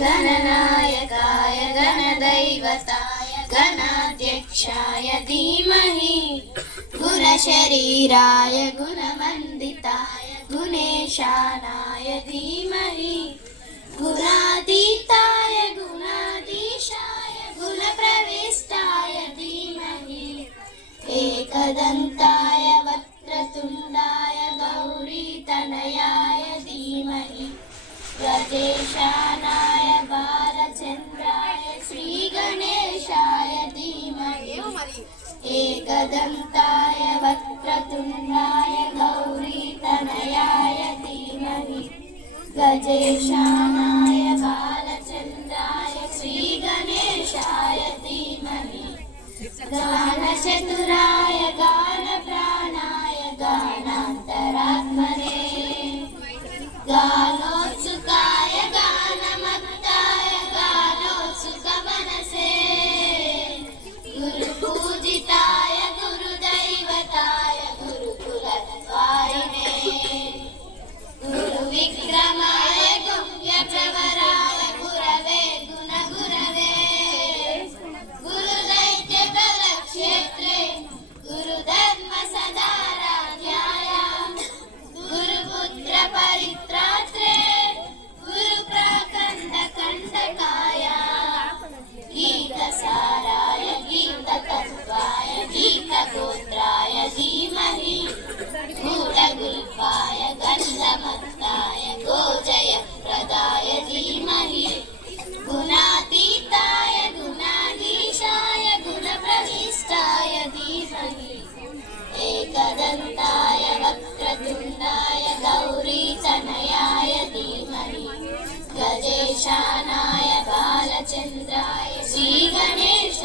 गणनायकाय गणदैवताय गणाध्यक्षाय धीमहि गुणशरीराय गुणवन्दिताय गुणेशानाय धीमहि गुणातीताय गुणाधीशाय गुणप्रविष्टाय धीमहि एकदन्ताय वक्रतुण्डाय गौरीतनयाय धीमहि गजेशानाय बालचन्द्राय श्रीगणेशाय धीमहि एकदन्ताय वक्रतुण्डाय गौरीतनयाय धीमहि गजेशानाय बालचन्द्राय श्रीगणेशाय धीमहि गानचतुराय गानप्राणाय गानान्तरात्मने गानोत्सुकाय गानमत्ताय गानोत्सुकमनसे गुरुपूजिताय गुरुदैवताय गुरुकुलत्वायिने गुरुविक्रमाय गुह्यप्रवराय गुरवे गुणगुरवे गुरुदैत्यबलक्षेत्रे गुरुधर्मसदाराध्याय गुरुपुत्रपरित्रात्रे गुरुप्रकण्डकण्टकाय गीतसाराय गीततत्त्वाय गीतगोत्राय धीमहि गूढगुल्पाय गन्धमत्ताय गोजयप्रदाय धीमहि गुणातीताय गुणाधीशाय गुणप्रविष्टाय धीमहि एकदन्ताय वक्रतुण्डाय गौरीतनयाय धीमहि गजेशानाय बालचन्द्राय श्रीगणेश